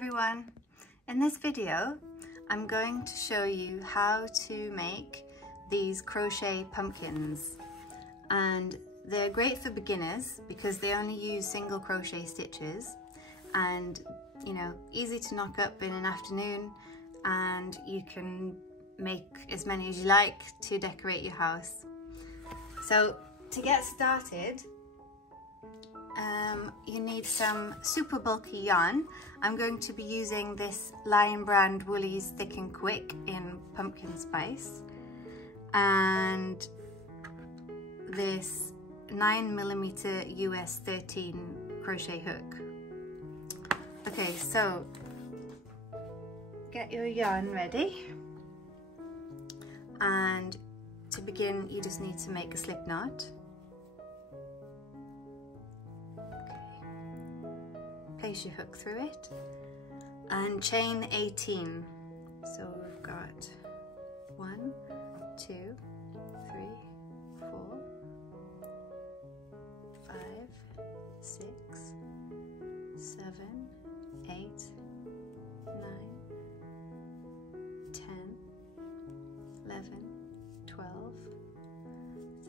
everyone! In this video I'm going to show you how to make these crochet pumpkins, and they're great for beginners because they only use single crochet stitches and easy to knock up in an afternoon, and you can make as many as you like to decorate your house. So to get started, you need some super bulky yarn. I'm going to be using this Lion Brand Woolies Thick and Quick in Pumpkin Spice, and this 9mm US 13 crochet hook. Okay, so get your yarn ready, and to begin you just need to make a slip knot. Place your hook through it and chain 18. So we've got 1, 2, 3, 4, 5, 6, 7, 8, 9, 10, 11, 12,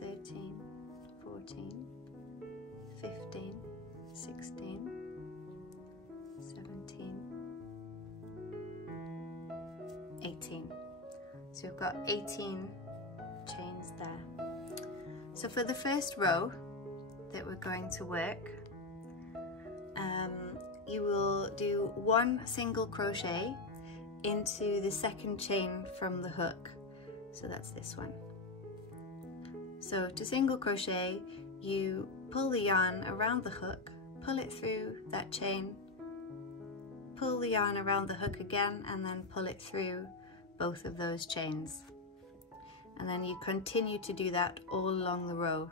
13, 14, 15, 16, 17, 18. So you've got 18 chains there. So for the first row that we're going to work, you will do 1 single crochet into the second chain from the hook. So that's this one. So to single crochet, you pull the yarn around the hook, pull it through that chain, pull the yarn around the hook again, and then pull it through both of those chains. And then you continue to do that all along the row.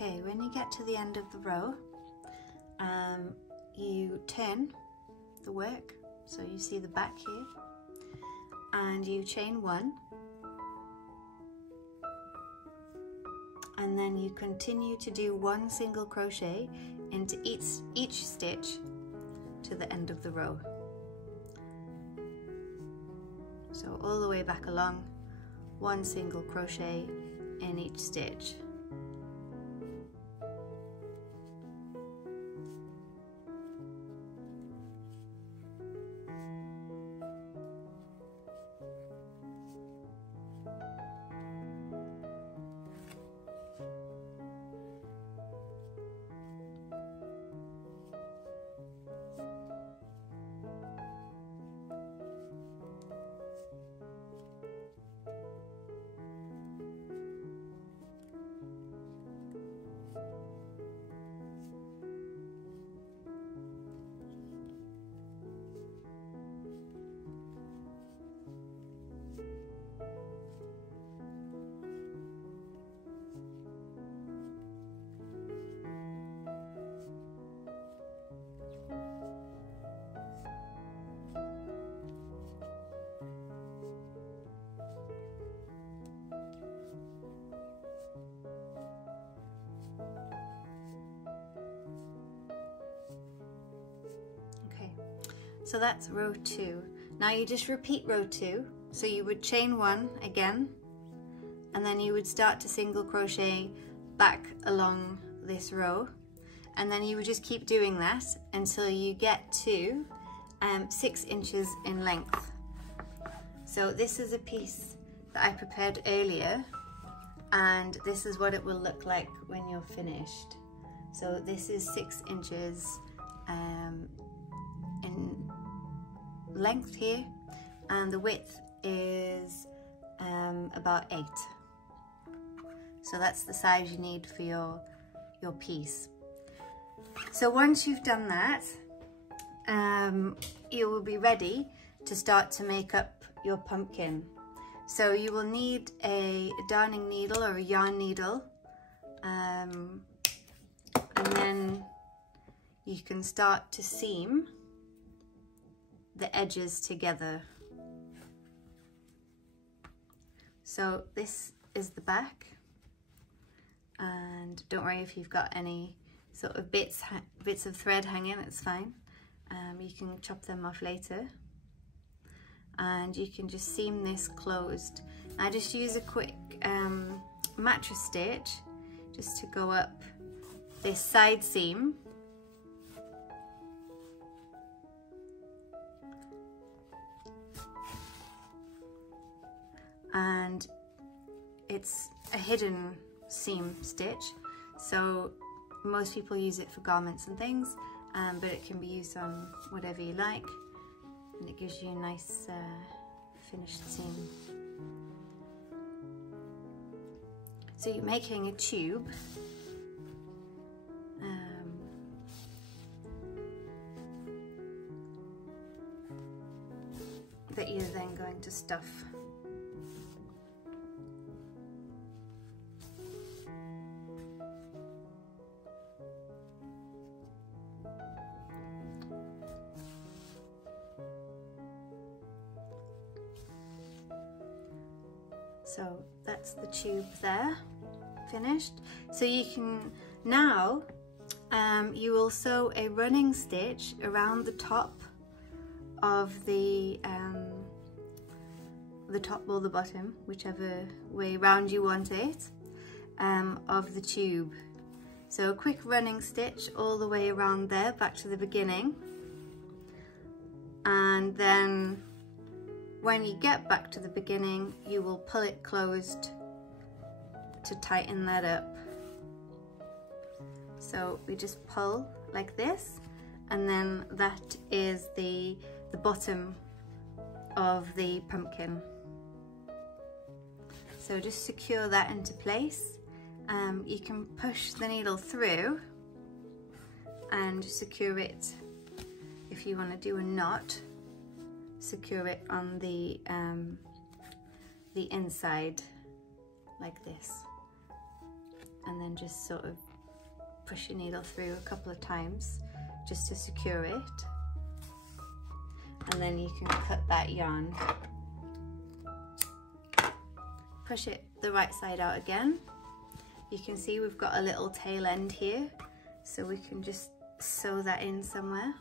Okay, when you get to the end of the row, you turn the work, so you see the back here, and you chain 1, and then you continue to do 1 single crochet into each stitch to the end of the row. So all the way back along, 1 single crochet in each stitch. So that's row 2. Now you just repeat row 2, so you would chain 1 again, and then you would start to single crochet back along this row, and then you would just keep doing that until you get to 6 inches in length. So this is a piece that I prepared earlier, and this is what it will look like when you're finished. So this is 6 inches in length here, and the width is about 8. So that's the size you need for your piece. So once you've done that, you will be ready to start to make up your pumpkin. So you will need a darning needle or a yarn needle, and then you can start to seam the edges together. So this is the back, and don't worry if you've got any sort of bits of thread hanging, it's fine. You can chop them off later, and you can just seam this closed. I just use a quick mattress stitch just to go up this side seam, and it's a hidden seam stitch, so most people use it for garments and things, but it can be used on whatever you like, and it gives you a nice finished seam. So you're making a tube, that you're then going to stuff. So that's the tube there, finished. So you can now, you will sew a running stitch around the top of the top or the bottom, whichever way round you want it, of the tube. So a quick running stitch all the way around there, back to the beginning, and then when you get back to the beginning, you will pull it closed to tighten that up. So we just pull like this, and then that is the bottom of the pumpkin. So just secure that into place. You can push the needle through and secure it. If you want to do a knot, secure it on the inside like this, and then just sort of push your needle through a couple of times just to secure it, and then you can cut that yarn. Push it the right side out again. You can see we've got a little tail end here, so we can just sew that in somewhere.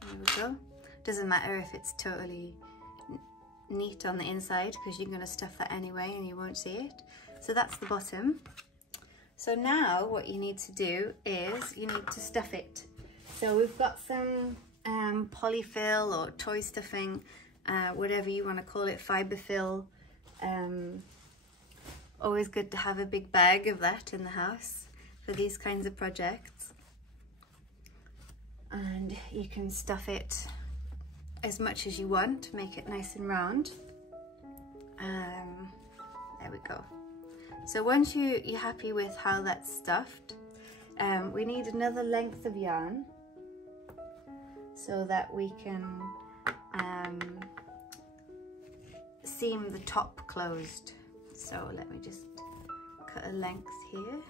There we go. Doesn't matter if it's totally neat on the inside, because you're going to stuff that anyway and you won't see it. So that's the bottom. So now what you need to do is you need to stuff it. So we've got some polyfill or toy stuffing, whatever you want to call it, fiber fill. Always good to have a big bag of that in the house for these kinds of projects. And you can stuff it as much as you want, make it nice and round. There we go. So once you're happy with how that's stuffed, we need another length of yarn so that we can seam the top closed. So let me just cut a length here.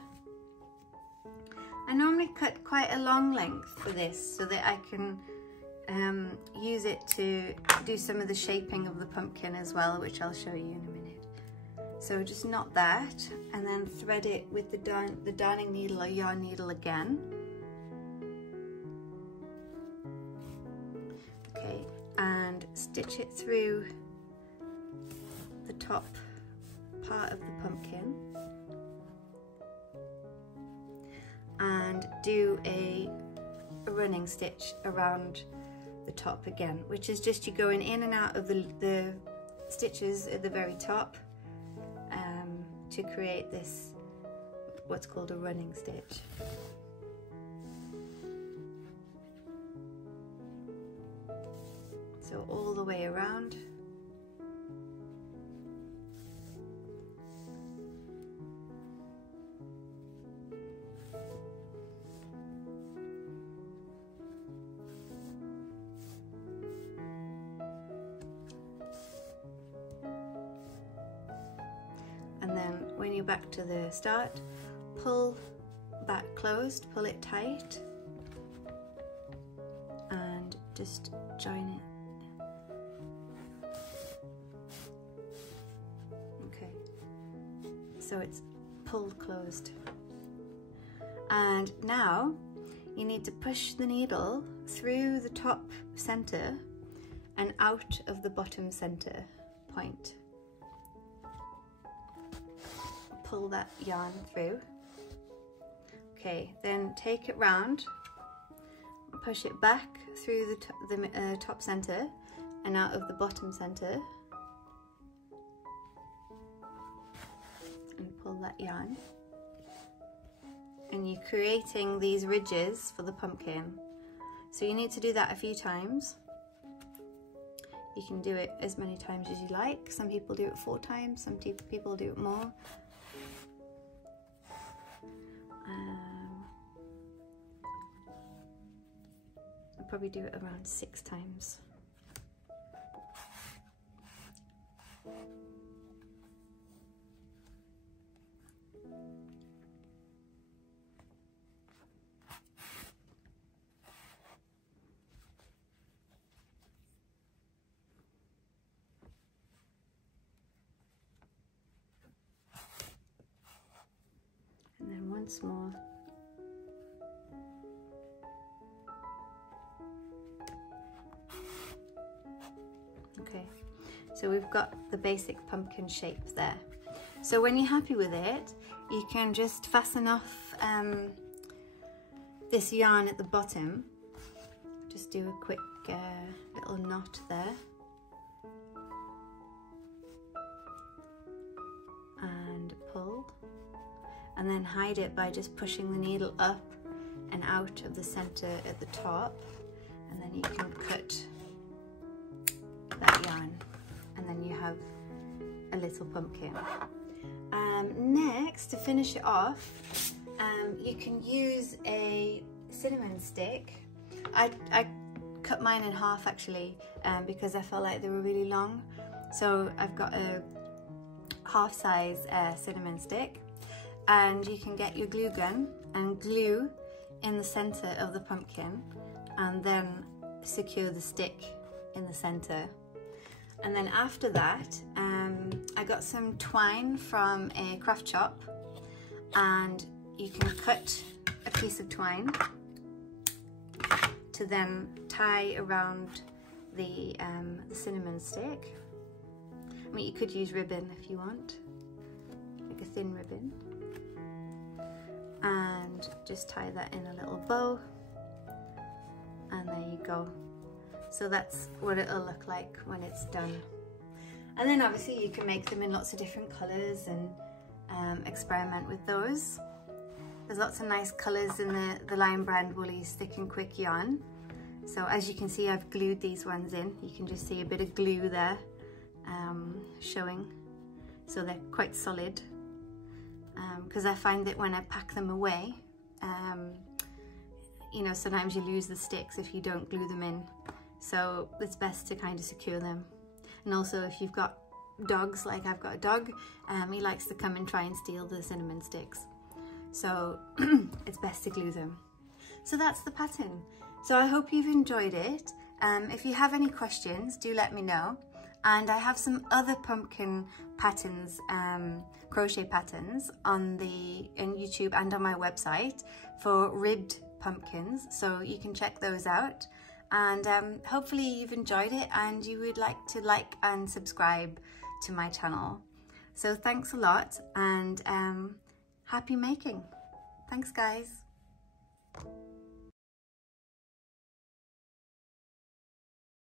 I normally cut quite a long length for this so that I can use it to do some of the shaping of the pumpkin as well, which I'll show you in a minute. So just knot that and then thread it with the darning needle or yarn needle again. Okay, and stitch it through the top part of the pumpkin and do a running stitch around the top again, which is just you going in and out of the stitches at the very top to create this, what's called a running stitch. So all the way around. And then when you're back to the start, pull back closed, pull it tight, and just join it. Okay, so it's pulled closed. And now you need to push the needle through the top center and out of the bottom center point. Pull that yarn through. Okay, then take it round, push it back through the top center and out of the bottom center, and pull that yarn. And you're creating these ridges for the pumpkin. So you need to do that a few times. You can do it as many times as you like. Some people do it 4 times, some people do it more. I'll probably do it around 6 times. And then once more. Okay, so we've got the basic pumpkin shape there. So when you're happy with it, you can just fasten off this yarn at the bottom. Just do a quick little knot there. And pull. And then hide it by just pushing the needle up and out of the center at the top. And then you can cut that yarn, and then you have a little pumpkin. Next, to finish it off, you can use a cinnamon stick. I cut mine in half actually because I felt like they were really long. So I've got a half-size cinnamon stick, and you can get your glue gun and glue in the center of the pumpkin and then secure the stick in the center. And then after that, I got some twine from a craft shop, and you can cut a piece of twine to then tie around the cinnamon stick. I mean, you could use ribbon if you want, like a thin ribbon, and just tie that in a little bow, and there you go. So that's what it'll look like when it's done. And then obviously you can make them in lots of different colors and experiment with those. There's lots of nice colors in the Lion Brand Woolies Thick and Quick yarn. So as you can see, I've glued these ones in. You can just see a bit of glue there showing. So they're quite solid. Because I find that when I pack them away, you know, sometimes you lose the sticks if you don't glue them in. So it's best to kind of secure them. And also if you've got dogs, like I've got a dog, he likes to come and try and steal the cinnamon sticks. So it's best to glue them. So that's the pattern. So I hope you've enjoyed it. If you have any questions, do let me know. And I have some other pumpkin patterns, crochet patterns on YouTube and on my website for ribbed pumpkins, so you can check those out. And hopefully you've enjoyed it and you would like to like and subscribe to my channel. So thanks a lot, and happy making. Thanks guys.